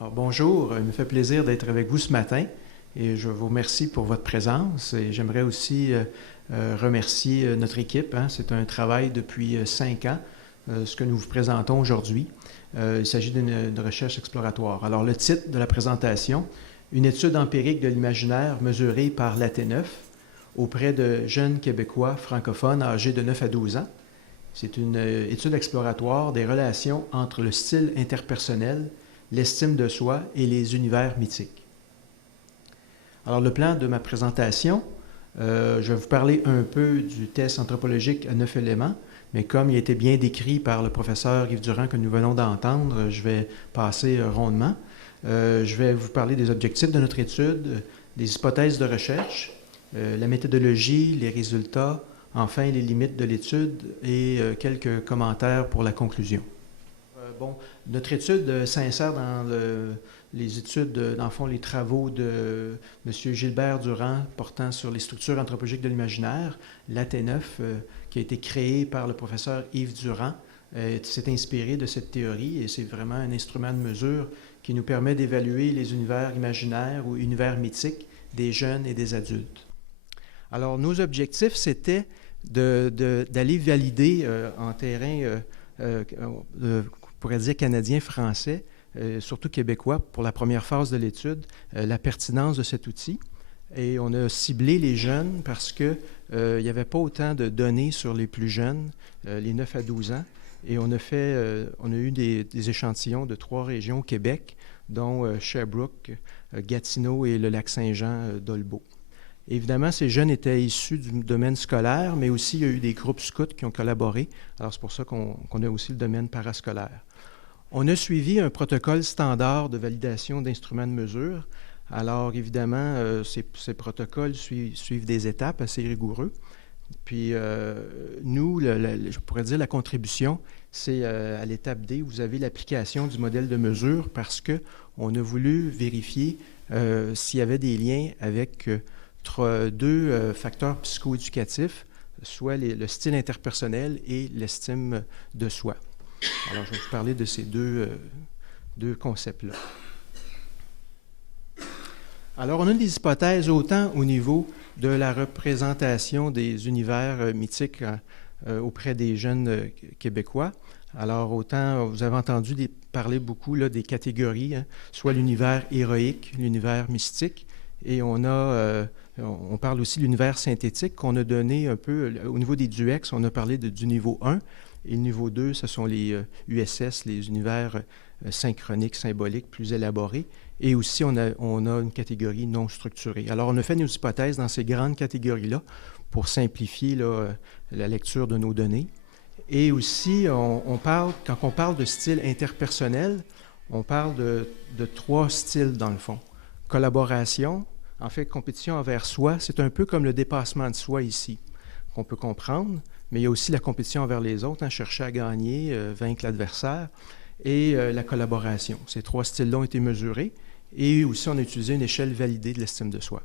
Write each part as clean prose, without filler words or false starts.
Alors, bonjour, il me fait plaisir d'être avec vous ce matin et je vous remercie pour votre présence et j'aimerais aussi remercier notre équipe. C'est un travail depuis 5 ans, ce que nous vous présentons aujourd'hui. Il s'agit d'une recherche exploratoire. Alors, le titre de la présentation, une étude empirique de l'imaginaire mesurée par l'AT9 auprès de jeunes Québécois francophones âgés de 9 à 12 ans. C'est une étude exploratoire des relations entre le style interpersonnel, l'estime de soi et les univers mythiques. Alors, le plan de ma présentation, je vais vous parler un peu du test anthropologique à 9 éléments, mais comme il a été bien décrit par le professeur Yves Durand que nous venons d'entendre, je vais passer rondement. Je vais vous parler des objectifs de notre étude, des hypothèses de recherche, la méthodologie, les résultats, enfin les limites de l'étude et quelques commentaires pour la conclusion. Bon, notre étude s'insère dans les études, dans le fond, les travaux de M. Gilbert Durand portant sur les structures anthropologiques de l'imaginaire, l'AT9, qui a été créé par le professeur Yves Durand, s'est inspiré de cette théorie et c'est vraiment un instrument de mesure qui nous permet d'évaluer les univers imaginaires ou univers mythiques des jeunes et des adultes. Alors, nos objectifs, c'était d'aller valider en terrain on pourrait dire canadien-français, surtout québécois, pour la première phase de l'étude, la pertinence de cet outil. Et on a ciblé les jeunes parce qu'il n'y avait pas autant de données sur les plus jeunes, les 9 à 12 ans. Et on a eu des échantillons de 3 régions au Québec, dont Sherbrooke, Gatineau et le Lac-Saint-Jean d'Olbeau. Évidemment, ces jeunes étaient issus du domaine scolaire, mais aussi il y a eu des groupes scouts qui ont collaboré. Alors, c'est pour ça qu'on a aussi le domaine parascolaire. On a suivi un protocole standard de validation d'instruments de mesure. Alors, évidemment, ces protocoles suivent des étapes assez rigoureux. Puis, nous, je pourrais dire la contribution, c'est à l'étape D, où vous avez l'application du modèle de mesure parce qu'on a voulu vérifier s'il y avait des liens avec deux facteurs psychoéducatifs, soit le style interpersonnel et l'estime de soi. Alors, je vais vous parler de ces deux concepts-là. Alors, on a des hypothèses autant au niveau de la représentation des univers mythiques auprès des jeunes Québécois. Alors, autant, vous avez entendu parler beaucoup là, des catégories, soit l'univers héroïque, l'univers mystique, et on parle aussi de l'univers synthétique qu'on a donné un peu, au niveau des DUEX, on a parlé du niveau 1, et le niveau 2, ce sont les USS, les univers synchroniques, symboliques, plus élaborés. Et aussi, on a une catégorie non structurée. Alors, on a fait nos hypothèses dans ces grandes catégories-là pour simplifier la lecture de nos données. Et aussi, quand on parle de style interpersonnel, on parle de 3 styles dans le fond. Collaboration, en fait, compétition envers soi, c'est un peu comme le dépassement de soi ici, qu'on peut comprendre, mais il y a aussi la compétition envers les autres, chercher à gagner, vaincre l'adversaire, et la collaboration. Ces 3 styles-là ont été mesurés, et aussi on a utilisé une échelle validée de l'estime de soi.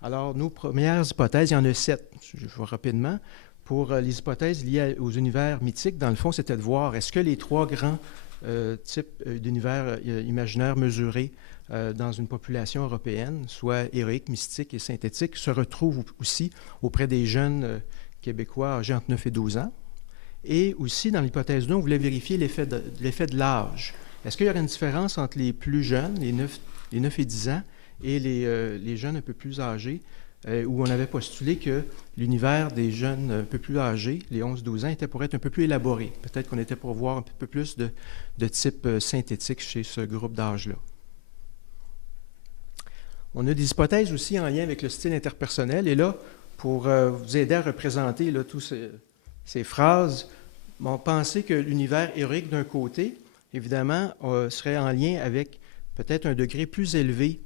Alors, nos premières hypothèses, il y en a 7, je vois rapidement. Pour les hypothèses liées aux univers mythiques, dans le fond, c'était de voir est-ce que les 3 grands types d'univers imaginaires mesurés dans une population européenne, soit héroïque, mystique et synthétique, se retrouvent aussi auprès des jeunes Québécois âgés entre 9 et 12 ans. Et aussi, dans l'hypothèse 2, on voulait vérifier l'effet de l'âge. Est-ce qu'il y aurait une différence entre les plus jeunes, les 9 et 10 ans, et les jeunes un peu plus âgés, où on avait postulé que l'univers des jeunes un peu plus âgés, les 11-12 ans, était pour être un peu plus élaboré. Peut-être qu'on était pour voir un peu plus de type synthétique chez ce groupe d'âge-là. On a des hypothèses aussi en lien avec le style interpersonnel. Et là, pour vous aider à représenter toutes ces phrases, pensez que l'univers héroïque d'un côté, évidemment, serait en lien avec peut-être un degré plus élevé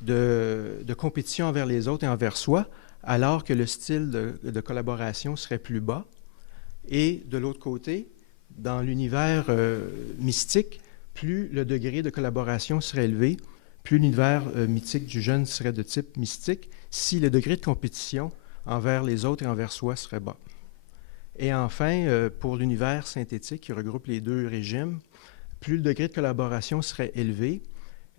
de compétition envers les autres et envers soi, alors que le style de collaboration serait plus bas. Et de l'autre côté, dans l'univers mystique, plus le degré de collaboration serait élevé, plus l'univers mythique du jeune serait de type mystique, si le degré de compétition envers les autres et envers soi serait bas. Et enfin, pour l'univers synthétique qui regroupe les 2 régimes, plus le degré de collaboration serait élevé,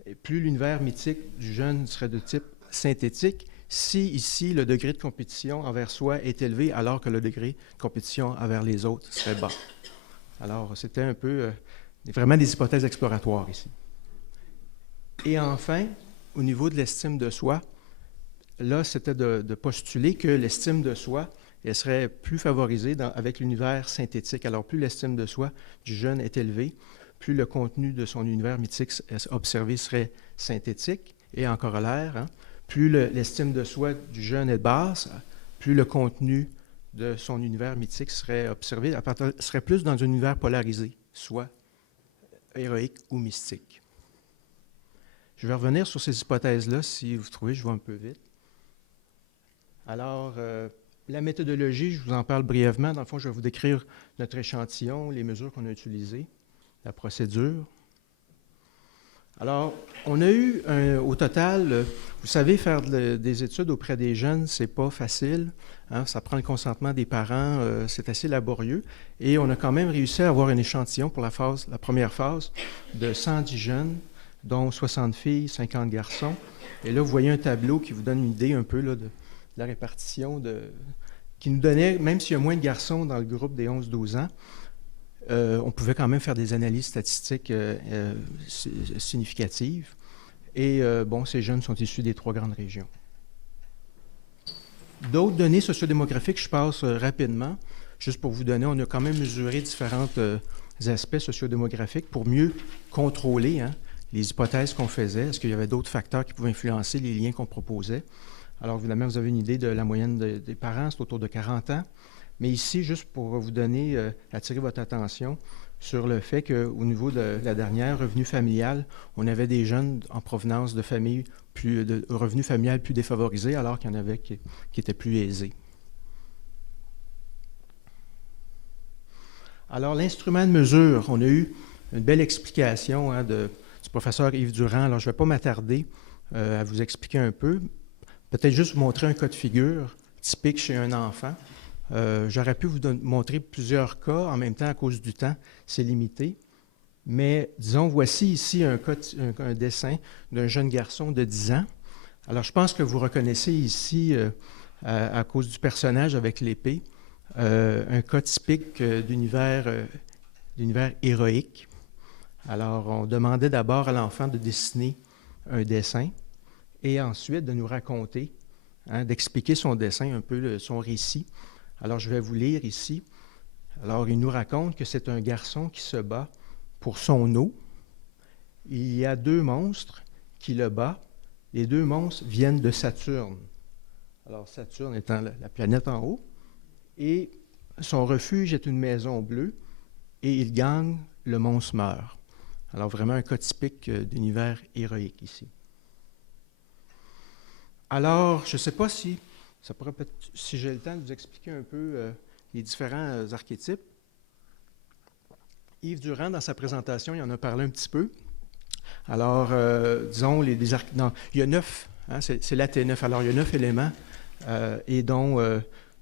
et plus l'univers mythique du jeune serait de type synthétique, si ici le degré de compétition envers soi est élevé alors que le degré de compétition envers les autres serait bas. Alors, c'était un peu vraiment des hypothèses exploratoires ici. Et enfin, au niveau de l'estime de soi, là, c'était de postuler que l'estime de soi, elle serait plus favorisée avec l'univers synthétique. Alors, plus l'estime de soi du jeune est élevée, plus le contenu de son univers mythique observé serait synthétique. Et en corollaire, hein, plus l'estime de soi du jeune est basse, plus le contenu de son univers mythique serait observé, serait plus dans un univers polarisé, soit héroïque ou mystique. Je vais revenir sur ces hypothèses-là, si vous trouvez, je vais un peu vite. Alors, la méthodologie, je vous en parle brièvement. Dans le fond, je vais vous décrire notre échantillon, les mesures qu'on a utilisées, la procédure. Alors, on a eu au total, vous savez, faire des études auprès des jeunes, c'est pas facile. Hein, ça prend le consentement des parents, c'est assez laborieux. Et on a quand même réussi à avoir un échantillon pour la première phase de 110 jeunes, dont 60 filles, 50 garçons. Et là, vous voyez un tableau qui vous donne une idée un peu là, de la répartition, qui nous donnait, même s'il y a moins de garçons dans le groupe des 11-12 ans, on pouvait quand même faire des analyses statistiques significatives. Et bon, ces jeunes sont issus des 3 grandes régions. D'autres données sociodémographiques, je passe rapidement, juste pour vous donner, on a quand même mesuré différents aspects sociodémographiques pour mieux contrôler les hypothèses qu'on faisait. Est-ce qu'il y avait d'autres facteurs qui pouvaient influencer les liens qu'on proposait? Alors, évidemment, vous avez une idée de la moyenne des parents, c'est autour de 40 ans. Mais ici, juste pour vous donner, attirer votre attention sur le fait qu'au niveau de la dernière, revenu familial, on avait des jeunes en provenance de familles de revenus familial plus défavorisés, alors qu'il y en avait qui étaient plus aisés. Alors, l'instrument de mesure, on a eu une belle explication du professeur Yves Durand. Alors, je ne vais pas m'attarder à vous expliquer un peu. Peut-être juste vous montrer un cas de figure typique chez un enfant. J'aurais pu vous montrer plusieurs cas en même temps à cause du temps, c'est limité. Mais disons, voici ici un dessin d'un jeune garçon de 10 ans. Alors, je pense que vous reconnaissez ici, à cause du personnage avec l'épée, un cas typique d'univers héroïque. Alors, on demandait d'abord à l'enfant de dessiner un dessin et ensuite de nous raconter, d'expliquer son dessin, un peu son récit. Alors, je vais vous lire ici. Alors, il nous raconte que c'est un garçon qui se bat pour son eau. Il y a 2 monstres qui le battent. Les 2 monstres viennent de Saturne. Alors, Saturne étant la planète en haut. Et son refuge est une maison bleue. Et il gagne, le monstre meurt. Alors, vraiment un cas typique d'univers héroïque ici. Alors, je ne sais pas si j'ai le temps de vous expliquer un peu les différents archétypes. Yves Durand, dans sa présentation, il en a parlé un petit peu. Alors, disons, il y a 9, c'est l'AT9. Alors, il y a 9 éléments, et dont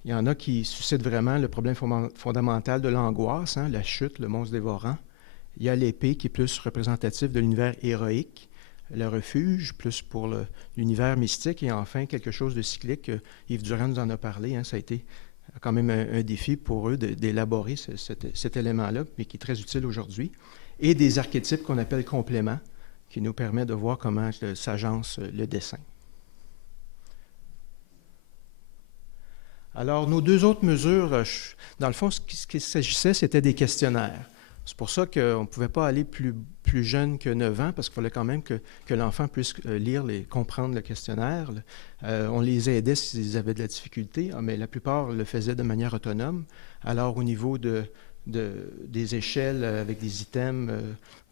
il y en a qui suscitent vraiment le problème fondamental de l'angoisse, la chute, le monstre dévorant. Il y a l'épée qui est plus représentatif de l'univers héroïque. Le refuge, plus pour l'univers mystique, et enfin quelque chose de cyclique. Yves Durand nous en a parlé, ça a été quand même un défi pour eux d'élaborer cet élément-là, mais qui est très utile aujourd'hui, et des archétypes qu'on appelle compléments, qui nous permet de voir comment s'agence le dessin. Alors, nos 2 autres mesures, dans le fond, ce qu'il s'agissait, c'était des questionnaires. C'est pour ça qu'on ne pouvait pas aller plus jeune que 9 ans, parce qu'il fallait quand même que l'enfant puisse lire et comprendre le questionnaire. On les aidait s'ils avaient de la difficulté, mais la plupart le faisaient de manière autonome. Alors, au niveau des échelles avec des items,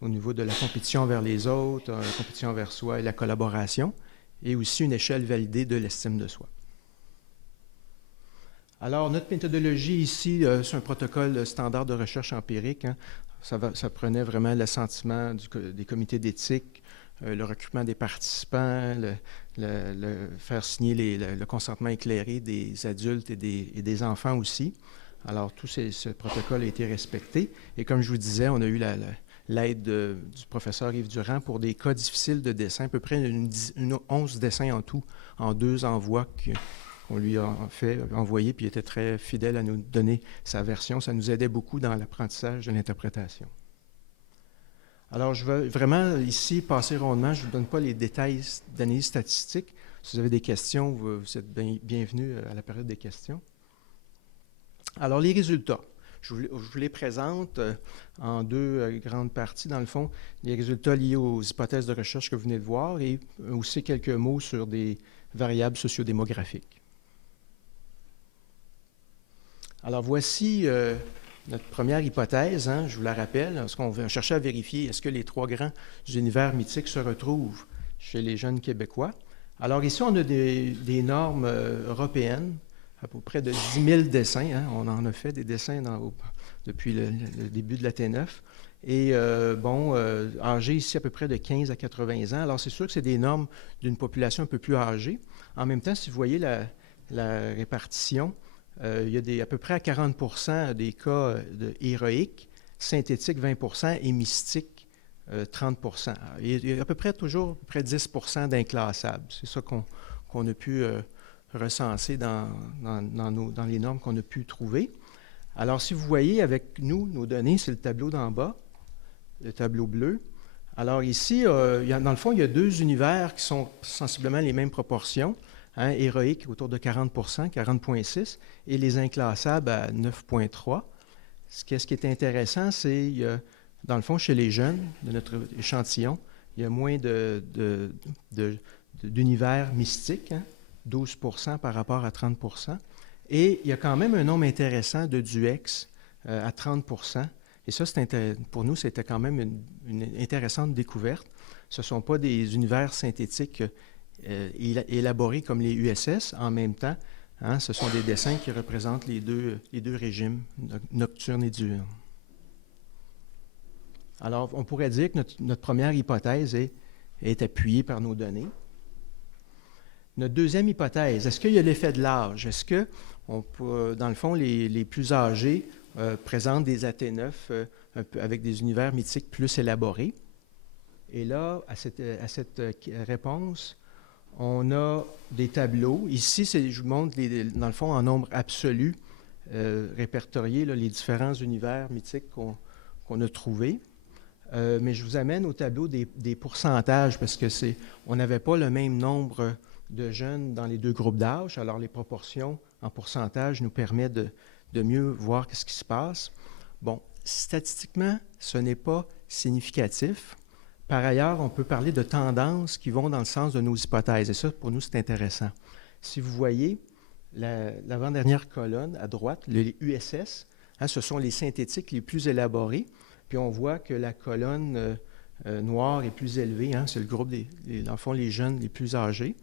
au niveau de la compétition vers les autres, la compétition vers soi et la collaboration, et aussi une échelle validée de l'estime de soi. Alors, notre méthodologie ici, c'est un protocole standard de recherche empirique. Ça prenait vraiment l'assentiment des comités d'éthique, le recrutement des participants, faire signer le consentement éclairé des adultes et des enfants aussi. Alors, ce protocole a été respecté. Et comme je vous disais, on a eu l'aide du professeur Yves Durand pour des cas difficiles de dessin, à peu près 11 dessins en tout, en 2 envois qu'on lui a fait envoyer, puis il était très fidèle à nous donner sa version. Ça nous aidait beaucoup dans l'apprentissage de l'interprétation. Alors, je vais vraiment ici passer rondement. Je ne vous donne pas les détails d'analyse statistique. Si vous avez des questions, vous êtes bienvenus à la période des questions. Alors, les résultats. Je vous les présente en 2 grandes parties. Dans le fond, les résultats liés aux hypothèses de recherche que vous venez de voir et aussi quelques mots sur des variables sociodémographiques. Alors, voici notre première hypothèse, hein, je vous la rappelle, parce qu'on cherchait à vérifier est-ce que les 3 grands univers mythiques se retrouvent chez les jeunes Québécois. Alors ici, on a des normes européennes, à peu près de 10 000 dessins. Hein, on en a fait des dessins depuis le début de la T9. Et âgés ici à peu près de 15 à 80 ans. Alors c'est sûr que c'est des normes d'une population un peu plus âgée. En même temps, si vous voyez la répartition, il y a à peu près à 40 des cas héroïques, synthétiques 20 et mystiques 30 Il y a à peu près toujours près de 10 d'inclassables. C'est ça qu'on a pu recenser dans les normes qu'on a pu trouver. Alors, si vous voyez avec nous, nos données, c'est le tableau d'en bas, le tableau bleu. Alors ici, dans le fond, il y a 2 univers qui sont sensiblement les mêmes proportions. Hein, héroïque autour de 40 40,6 et les inclassables à 9,3. Ce qui est intéressant, c'est, dans le fond, chez les jeunes de notre échantillon, il y a moins d'univers mystiques, hein, 12 par rapport à 30 et il y a quand même un nombre intéressant de duex à 30 et ça, pour nous, c'était quand même une intéressante découverte. Ce ne sont pas des univers synthétiques élaborés comme les USS en même temps. Hein, ce sont des dessins qui représentent les deux régimes, nocturne et diurne. Alors, on pourrait dire que notre première hypothèse est appuyée par nos données. Notre deuxième hypothèse, est-ce qu'il y a l'effet de l'âge? Est-ce que, dans le fond, les plus âgés présentent des AT9 avec des univers mythiques plus élaborés? Et là, à cette réponse, on a des tableaux. Ici, je vous montre, dans le fond, en nombre absolu, répertoriés, les différents univers mythiques qu'on a trouvés. Mais je vous amène au tableau des pourcentages parce que on n'avait pas le même nombre de jeunes dans les 2 groupes d'âge. Alors, les proportions en pourcentage nous permettent de mieux voir ce qui se passe. Bon, statistiquement, ce n'est pas significatif. Par ailleurs, on peut parler de tendances qui vont dans le sens de nos hypothèses. Et ça, pour nous, c'est intéressant. Si vous voyez l'avant-dernière colonne à droite, les USS, hein, ce sont les synthétiques les plus élaborés. Puis on voit que la colonne noire est plus élevée. Hein, c'est le groupe, dans le fond, les jeunes les plus âgés.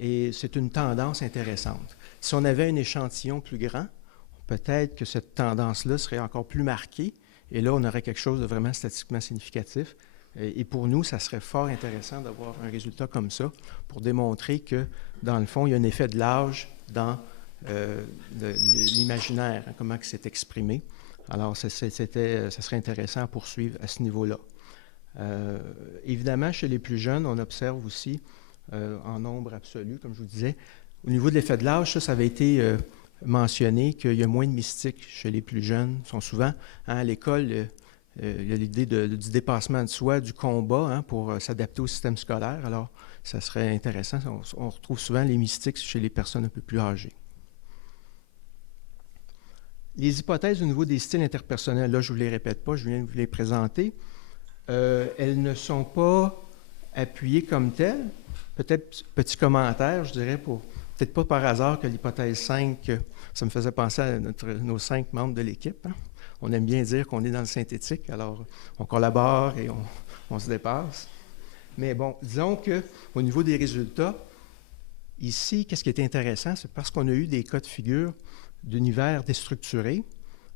Et c'est une tendance intéressante. Si on avait un échantillon plus grand, peut-être que cette tendance-là serait encore plus marquée. Et là, on aurait quelque chose de vraiment statistiquement significatif. Et pour nous, ça serait fort intéressant d'avoir un résultat comme ça pour démontrer que, dans le fond, il y a un effet de l'âge dans l'imaginaire, hein, comment c'est exprimé. Alors, ça serait intéressant à poursuivre à ce niveau-là. Évidemment, chez les plus jeunes, on observe aussi, en nombre absolu, comme je vous disais, au niveau de l'effet de l'âge, ça avait été mentionné qu'il y a moins de mystiques chez les plus jeunes. Ils sont souvent, hein, à l'école, il y a l'idée du dépassement de soi, du combat, hein, pour s'adapter au système scolaire. Alors, ça serait intéressant. On retrouve souvent les mystiques chez les personnes un peu plus âgées. Les hypothèses au niveau des styles interpersonnels, là, je ne vous les répète pas, je viens de vous les présenter. Elles ne sont pas appuyées comme telles. Peut-être petit commentaire, je dirais, peut-être pas par hasard que l'hypothèse 5, ça me faisait penser à nos 5 membres de l'équipe. Hein. On aime bien dire qu'on est dans le synthétique, alors on collabore et on se dépasse. Mais bon, disons qu'au niveau des résultats, ici, qu'est-ce qui est intéressant, c'est parce qu'on a eu des cas de figure d'univers déstructurés.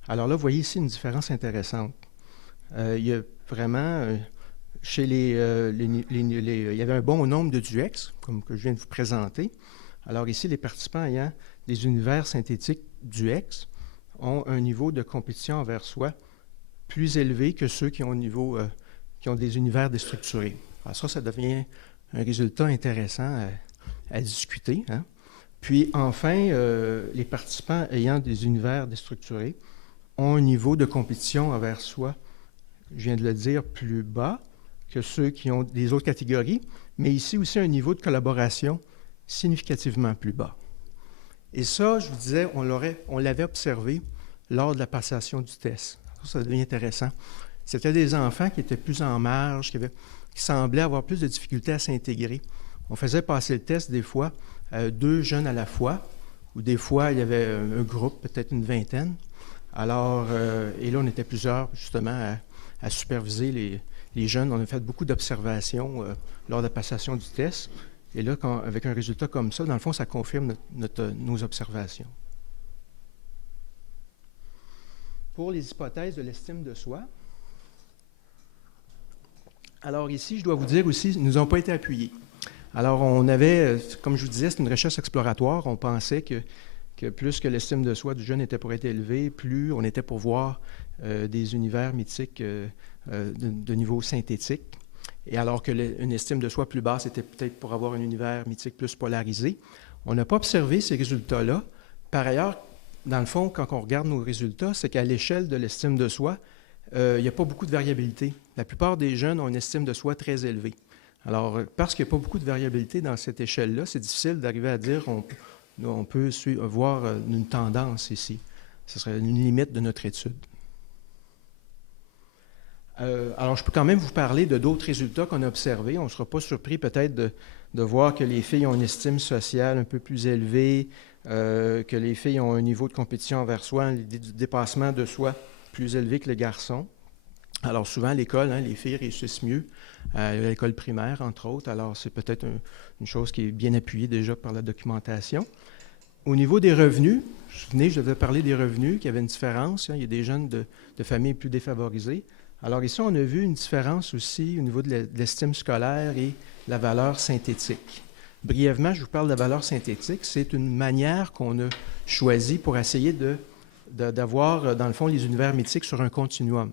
Alors là, vous voyez ici une différence intéressante. Il y a vraiment, chez il y avait un bon nombre de duex, comme que je viens de vous présenter. Alors ici, les participants ayant des univers synthétiques duex ont un niveau de compétition envers soi plus élevé que ceux qui ont, qui ont des univers déstructurés. Alors ça devient un résultat intéressant à discuter, hein. Puis enfin, les participants ayant des univers déstructurés ont un niveau de compétition envers soi, je viens de le dire, plus bas que ceux qui ont des autres catégories, mais ici aussi un niveau de collaboration significativement plus bas. Et ça, je vous disais, on l'avait observé lors de la passation du test. Ça devient intéressant. C'était des enfants qui étaient plus en marge, qui semblaient avoir plus de difficultés à s'intégrer. On faisait passer le test des fois à 2 jeunes à la fois, ou des fois il y avait un groupe, peut-être une vingtaine. Alors, et là, on était plusieurs justement à superviser les jeunes. On a fait beaucoup d'observations lors de la passation du test. Et là, avec un résultat comme ça, dans le fond, ça confirme nos observations. Pour les hypothèses de l'estime de soi, alors ici, je dois vous dire aussi, nous n'avons pas été appuyés. Alors, on avait, comme je vous disais, c'est une recherche exploratoire. On pensait que plus que l'estime de soi du jeune était pour être élevée, plus on était pour voir des univers mythiques de niveau synthétique. Et alors qu'une estime de soi plus basse était peut-être pour avoir un univers mythique plus polarisé. On n'a pas observé ces résultats-là. Par ailleurs, dans le fond, quand on regarde nos résultats, c'est qu'à l'échelle de l'estime de soi, il n'y a pas beaucoup de variabilité. La plupart des jeunes ont une estime de soi très élevée. Alors, parce qu'il n'y a pas beaucoup de variabilité dans cette échelle-là, c'est difficile d'arriver à dire on peut voir une tendance ici. Ce serait une limite de notre étude. Alors, je peux quand même vous parler de d'autres résultats qu'on a observés. On ne sera pas surpris peut-être de voir que les filles ont une estime sociale un peu plus élevée, que les filles ont un niveau de compétition envers soi, un dépassement de soi plus élevé que les garçons. Alors, souvent, à l'école, les filles réussissent mieux, à l'école primaire, entre autres. Alors, c'est peut-être une chose qui est bien appuyée déjà par la documentation. Au niveau des revenus, vous vous souvenez, je devais parler des revenus, qu'il y avait une différence. Il y a des jeunes de familles plus défavorisées. Alors ici, on a vu une différence aussi au niveau de l'estime scolaire et la valeur synthétique. Brièvement, je vous parle de la valeur synthétique. C'est une manière qu'on a choisie pour essayer d'avoir, dans le fond, les univers mythiques sur un continuum.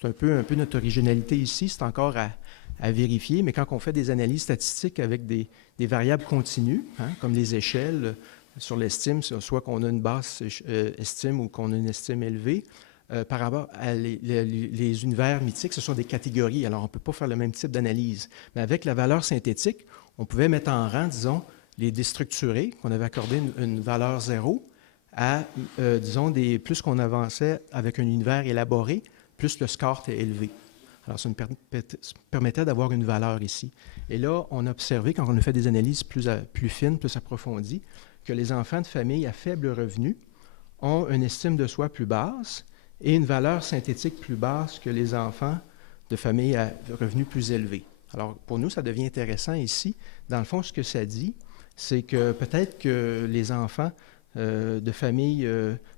C'est un peu notre originalité ici, c'est encore à vérifier, mais quand on fait des analyses statistiques avec des variables continues, comme les échelles sur l'estime, soit qu'on a une basse estime ou qu'on a une estime élevée, par rapport à les univers mythiques, ce sont des catégories, alors on ne peut pas faire le même type d'analyse. Mais avec la valeur synthétique, on pouvait mettre en rang, disons, les déstructurés, qu'on avait accordé une valeur 0, à, disons, plus qu'on avançait avec un univers élaboré, plus le score était élevé. Alors, ça nous permettait d'avoir une valeur ici. Et là, on a observé, quand on a fait des analyses plus fines, plus approfondies, que les enfants de familles à faible revenu ont une estime de soi plus basse et une valeur synthétique plus basse que les enfants de familles à revenus plus élevés. Alors, pour nous, ça devient intéressant ici. Dans le fond, ce que ça dit, c'est que peut-être que les enfants de familles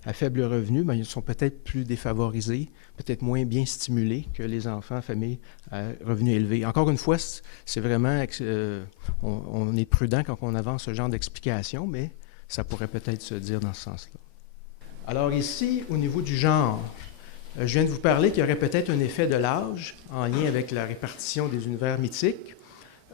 à faible revenu, ils sont peut-être plus défavorisés, peut-être moins bien stimulés que les enfants de familles à revenus élevés. Encore une fois, c'est vraiment, on est prudent quand on avance ce genre d'explication, mais ça pourrait peut-être se dire dans ce sens-là. Alors ici, au niveau du genre, je viens de vous parler qu'il y aurait peut-être un effet de l'âge en lien avec la répartition des univers mythiques,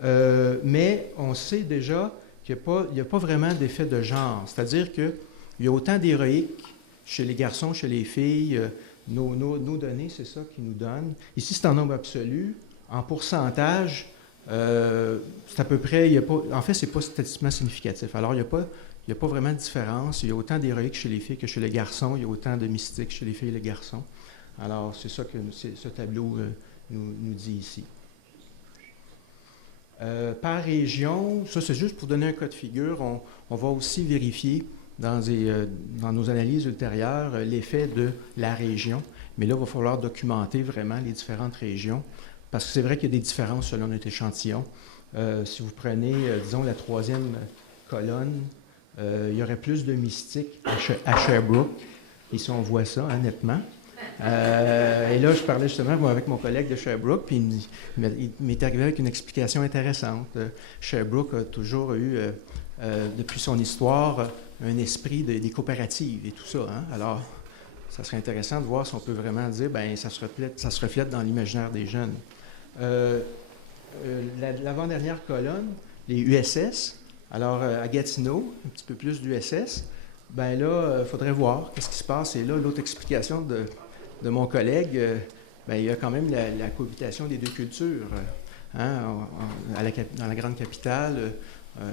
mais on sait déjà qu'il n'y a pas vraiment d'effet de genre. C'est-à-dire qu'il y a autant d'héroïques chez les garçons, chez les filles. Nos données, c'est ça qui nous donne. Ici, c'est en nombre absolu. En pourcentage, c'est à peu près, en fait, ce n'est pas statistiquement significatif. Alors, il n'y a pas vraiment de différence. Il y a autant d'héroïques chez les filles que chez les garçons. Il y a autant de mystiques chez les filles et les garçons. Alors, c'est ça que ce tableau nous dit ici. Par région, ça c'est juste pour donner un cas de figure, on va aussi vérifier dans nos analyses ultérieures l'effet de la région. Mais là, il va falloir documenter vraiment les différentes régions, parce que c'est vrai qu'il y a des différences selon notre échantillon. Si vous prenez, disons, la troisième colonne, il y aurait plus de mystiques à Sherbrooke. Ici, on voit ça, nettement. Et là, je parlais justement avec mon collègue de Sherbrooke, puis il m'est arrivé avec une explication intéressante. Sherbrooke a toujours eu, depuis son histoire, un esprit des coopératives et tout ça. Alors, ça serait intéressant de voir si on peut vraiment dire, bien, ça se reflète dans l'imaginaire des jeunes. L'avant-dernière colonne, les USS. Alors, à Gatineau, un petit peu plus d'USS. Bien là, il faudrait voir qu'est-ce qui se passe. Et là, l'autre explication de mon collègue, bien, il y a quand même la cohabitation des deux cultures. Hein, dans la grande capitale,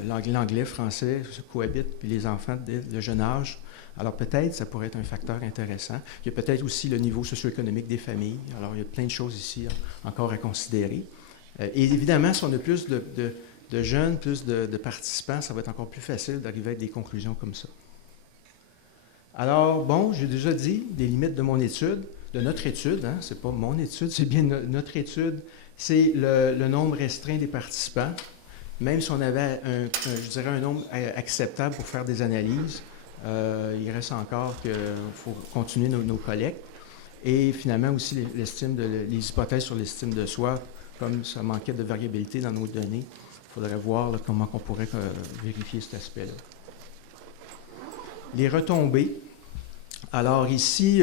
l'anglais, français se cohabitent, puis les enfants de jeune âge. Alors peut-être, ça pourrait être un facteur intéressant. Il y a peut-être aussi le niveau socio-économique des familles. Alors il y a plein de choses ici encore à considérer. Et évidemment, si on a plus de jeunes, plus de participants, ça va être encore plus facile d'arriver à des conclusions comme ça. Alors, bon, j'ai déjà dit les limites de mon étude, de notre étude, hein, c'est pas mon étude, c'est bien notre étude, c'est le nombre restreint des participants. Même si on avait, je dirais, un nombre acceptable pour faire des analyses, il reste encore qu'il faut continuer nos collectes. Et finalement aussi les hypothèses sur l'estime de soi, comme ça manquait de variabilité dans nos données, il faudrait voir là, comment on pourrait vérifier cet aspect-là. Les retombées. Alors ici,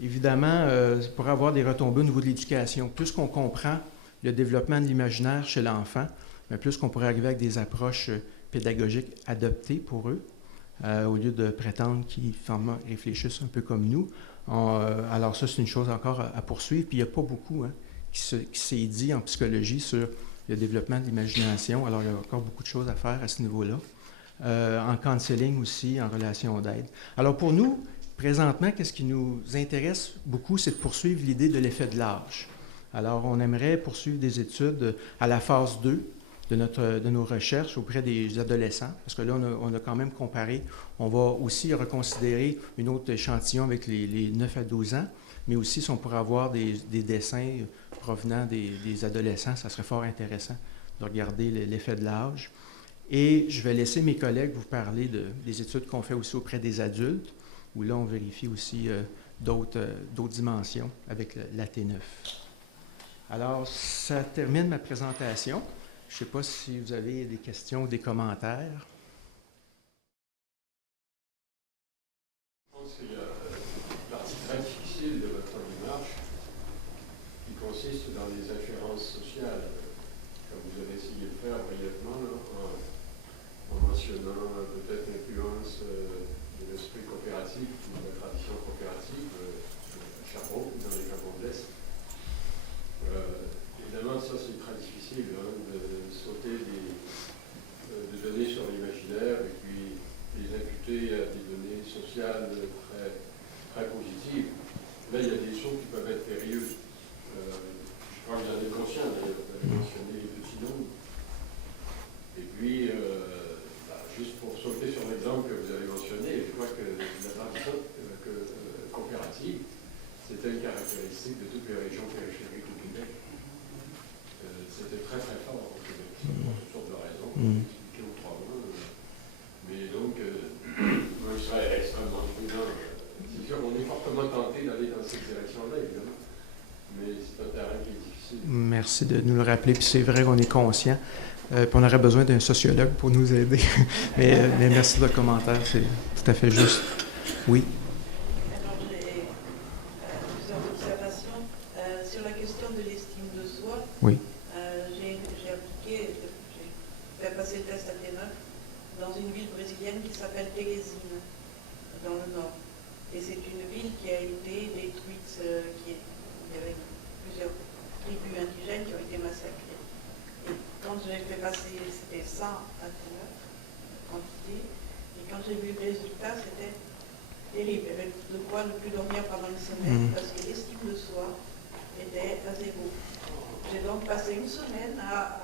évidemment, pour avoir des retombées au niveau de l'éducation, plus qu'on comprend le développement de l'imaginaire chez l'enfant, plus qu'on pourrait arriver avec des approches pédagogiques adaptées pour eux, au lieu de prétendre qu'ils réfléchissent un peu comme nous. Alors ça, c'est une chose encore à poursuivre. Puis il n'y a pas beaucoup qui s'est dit en psychologie sur le développement de l'imagination. Alors il y a encore beaucoup de choses à faire à ce niveau-là. En counseling aussi, en relation d'aide. Alors pour nous, présentement, qu'est-ce qui nous intéresse beaucoup, c'est de poursuivre l'idée de l'effet de l'âge. Alors on aimerait poursuivre des études à la phase 2 de nos recherches auprès des adolescents, parce que là, on a quand même comparé. On va aussi reconsidérer une autre échantillon avec les 9 à 12 ans, mais aussi si on pourrait avoir des dessins provenant des adolescents, ça serait fort intéressant de regarder l'effet de l'âge. Et je vais laisser mes collègues vous parler des études qu'on fait aussi auprès des adultes, où là, on vérifie aussi d'autres dimensions avec la T9. Alors, ça termine ma présentation. Je ne sais pas si vous avez des questions ou des commentaires. Je pense qu'il y a une partie très difficile de votre démarche qui consiste dans les inférences sociales, comme vous avez essayé de faire brièvement, en mentionnant peut-être l'influence de l'esprit coopératif ou de la tradition coopérative à Chapeau, dans les Cantons de l'Est. Évidemment, ça c'est très difficile de sauter de données sur l'imaginaire et puis les imputer à des données sociales très, très positives. Là, il y a des choses qui peuvent être périlleuses. Je crois que vous en êtes conscient, d'ailleurs, vous avez mentionné les petits nombres. Et puis, juste pour sauter sur l'exemple que vous avez mentionné, je crois que la tradition coopérative, c'est une caractéristique de toutes les régions périphériques au Québec. C'était très très fort au Québec, pour toutes sortes de raisons, expliquer autrement. Mais donc, moi je serais extrêmement prudent. C'est sûr qu'on est fortement tenté d'aller dans cette direction-là, évidemment. Mais c'est un terrain qui est difficile. Merci de nous le rappeler, puis c'est vrai qu'on est conscient. Puis on aurait besoin d'un sociologue pour nous aider. mais merci de votre commentaire, c'est tout à fait juste. Oui. Alors j'ai plusieurs observations. Sur la question de l'estime de soi, Oui. j'ai fait passer le test à T9 dans une ville brésilienne qui s'appelle Teresina, dans le nord. Et c'est une ville qui a été détruite, il y avait plusieurs tribus indigènes qui ont été massacrées. Et quand j'ai fait passer, c'était 100 à T9, quantité, et quand j'ai vu le résultat, c'était terrible. Il y avait de quoi ne plus dormir pendant une semaine, parce que l'estime de soi était à zéro. J'ai donc passé une semaine à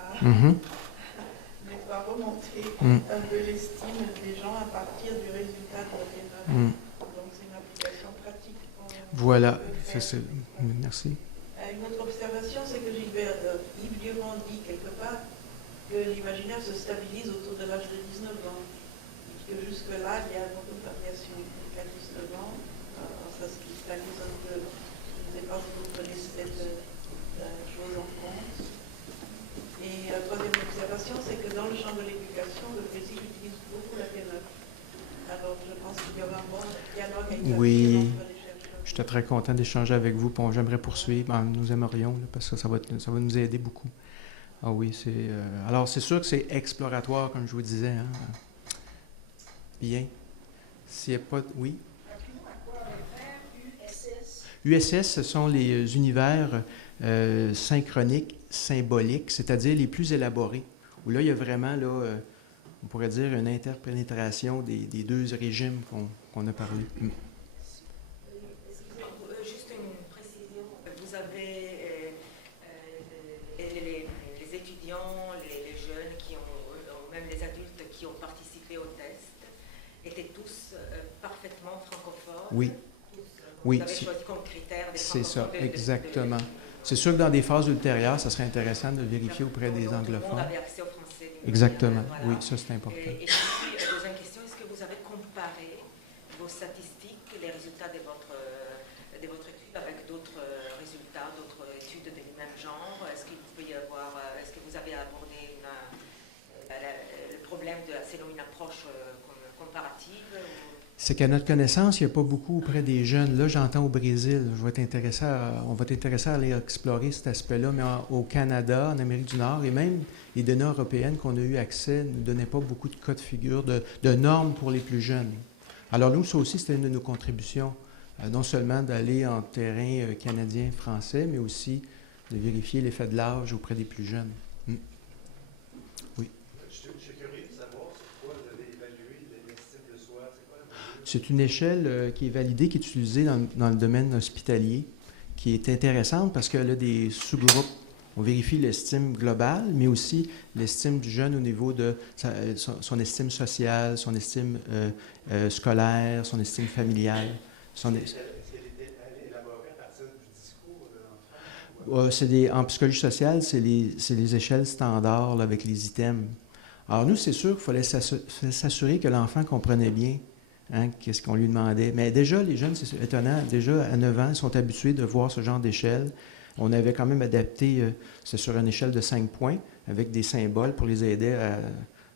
remonter un peu l'estime des gens à partir du résultat de la T9. Donc c'est une application pratique. Voilà, merci. Une autre observation, c'est que Yves Durand dit quelque part que l'imaginaire se stabilise autour de l'âge de 19 ans. Et que jusque-là, il y a beaucoup de variations. Jusqu'à 19 ans, ça se stabilise un peu. Je ne sais pas si vous prenez cette chose en compte. Et troisième observation, c'est que dans le champ de l'éducation, le Brésil utilise beaucoup la T9. Alors je pense qu'il y aura un bon dialogue avec entre les chercheurs. J'étais très content d'échanger avec vous. J'aimerais poursuivre. Nous aimerions, là, parce que ça va nous aider beaucoup. Ah oui, alors, c'est sûr que c'est exploratoire, comme je vous disais. Hein? Bien. S'il n'y a pas... Oui? USS, ce sont les univers synchroniques, symboliques, c'est-à-dire les plus élaborés, où là, il y a vraiment, là, on pourrait dire, une interpénétration des deux régimes qu'on a parlé. Juste une précision. Vous avez les étudiants, les jeunes, même les adultes qui ont participé au test, étaient tous parfaitement francophones. Oui. Vous avez choisi comme critère des c'est ça, exactement. C'est sûr que dans des phases ultérieures, ça serait intéressant de vérifier auprès des anglophones. Tout le monde avait accès au français. Exactement, voilà. oui, ça c'est important. Et puis, deuxième question, est-ce que vous avez comparé vos statistiques, les résultats de votre étude avec d'autres résultats, d'autres études du même genre? Est-ce qu'il peut y avoir, est-ce que vous avez abordé le problème selon une approche comparative C'est qu'à notre connaissance, il n'y a pas beaucoup auprès des jeunes. Là, j'entends au Brésil, on va être intéressé à aller explorer cet aspect-là, mais au Canada, en Amérique du Nord, et même les données européennes qu'on a eu accès ne donnaient pas beaucoup de cas de figure, de normes pour les plus jeunes. Alors nous, ça aussi, c'était une de nos contributions, non seulement d'aller en terrain canadien-français, mais aussi de vérifier l'effet de l'âge auprès des plus jeunes. Oui. Je suis curieux de savoir sur quoi vous avez évalué l'estime de soi. C'est quoi la mesure? C'est une échelle qui est validée, qui est utilisée dans le domaine hospitalier, qui est intéressante parce qu'elle a des sous-groupes. On vérifie l'estime globale, mais aussi l'estime du jeune au niveau de son estime sociale, son estime scolaire, son estime familiale. Est-ce qu'elle est élaborée à partir du discours de l'enfant? En psychologie sociale, c'est les échelles standards là, avec les items. Alors nous, c'est sûr qu'il fallait s'assurer que l'enfant comprenait bien qu'est-ce qu'on lui demandait. Mais déjà, les jeunes, c'est étonnant, déjà à 9 ans, ils sont habitués de voir ce genre d'échelle. On avait quand même adapté, c'est sur une échelle de 5 points, avec des symboles pour les aider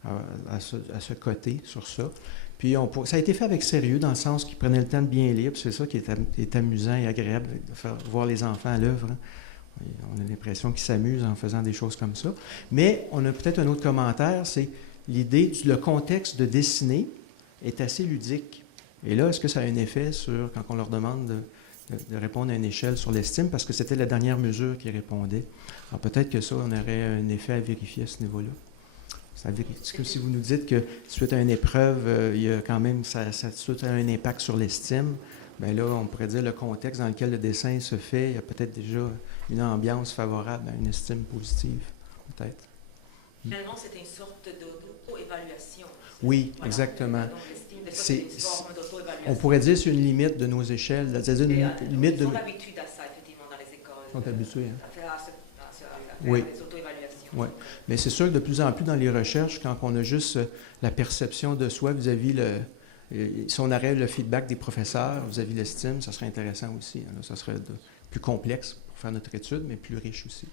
à se coter sur ça. Puis ça a été fait avec sérieux, dans le sens qu'ils prenaient le temps de bien lire, puis c'est ça qui est amusant et agréable, de voir les enfants à l'œuvre. Hein. On a l'impression qu'ils s'amusent en faisant des choses comme ça. Mais on a peut-être un autre commentaire, c'est l'idée, le contexte de dessiner est assez ludique. Et là, est-ce que ça a un effet sur, quand on leur demande de répondre à une échelle sur l'estime, parce que c'était la dernière mesure qui répondait. Alors peut-être que ça, on aurait un effet à vérifier à ce niveau-là. Est-ce que si vous nous dites que suite à une épreuve, il y a quand même, suite à un impact sur l'estime, bien là, on pourrait dire le contexte dans lequel le dessin se fait, il y a peut-être déjà une ambiance favorable à une estime positive, peut-être. Finalement, c'était une sorte d'auto-évaluation. Oui, voilà. exactement. Donc, on pourrait dire que c'est une limite de nos échelles. C'est-à-dire une limite de... Ils ont l'habitude à ça, effectivement, dans les écoles. Ils sont habitués. À faire oui. des auto-évaluations. Oui. Mais c'est sûr que de plus en plus dans les recherches, quand on a juste la perception de soi vis-à-vis si on aurait le feedback des professeurs vis-à-vis l'estime, ça serait intéressant aussi. Là, ça serait plus complexe pour faire notre étude, mais plus riche aussi.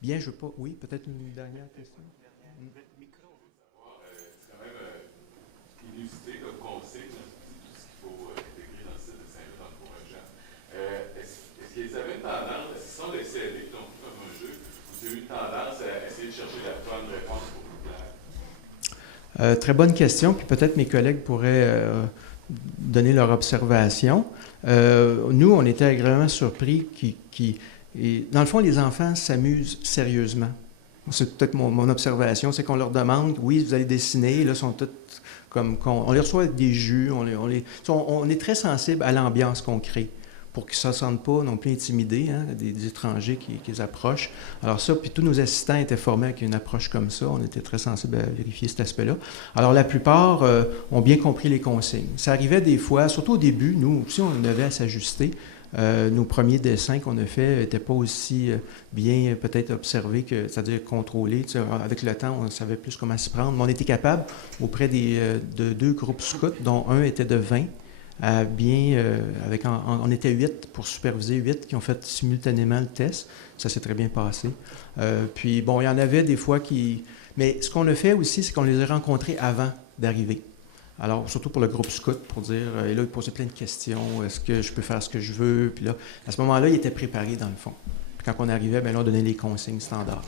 Bien, je veux pas... Oui, peut-être une dernière question? C'est quand même inusité comme consigne, tout ce qu'il faut intégrer dans ce dessin-là dans le cours un genre. Est-ce qu'ils avaient une tendance, est-ce qu'ils sont laissés aller comme un jeu, ou c'est une tendance à essayer de chercher la bonne réponse pour vous plaire? Très bonne question, puis peut-être mes collègues pourraient donner leur observation. Nous, on était agréablement surpris et dans le fond, les enfants s'amusent sérieusement. C'est peut-être mon observation, c'est qu'on leur demande, oui, vous allez dessiner, là, sont toutes comme on les reçoit avec des jus, on est très sensible à l'ambiance qu'on crée pour qu'ils ne se sentent pas non plus intimidés, des étrangers qui les approchent. Alors ça, puis tous nos assistants étaient formés avec une approche comme ça, on était très sensibles à vérifier cet aspect-là. Alors la plupart ont bien compris les consignes. Ça arrivait des fois, surtout au début, nous aussi on avait à s'ajuster. Nos premiers dessins qu'on a faits n'étaient pas aussi bien peut-être observés, c'est-à-dire contrôlés. Avec le temps, on savait plus comment s'y prendre. Mais on était capable, auprès de 2 groupes scouts, dont un était de 20, on était 8 pour superviser, 8 qui ont fait simultanément le test. Ça s'est très bien passé. Puis, bon, il y en avait des fois qui... Mais ce qu'on a fait aussi, c'est qu'on les a rencontrés avant d'arriver. Alors, surtout pour le groupe scout, pour dire, et là, il posait plein de questions. Est-ce que je peux faire ce que je veux? Puis là, à ce moment-là, il était préparé dans le fond. Puis quand on arrivait, bien là, on donnait les consignes standards.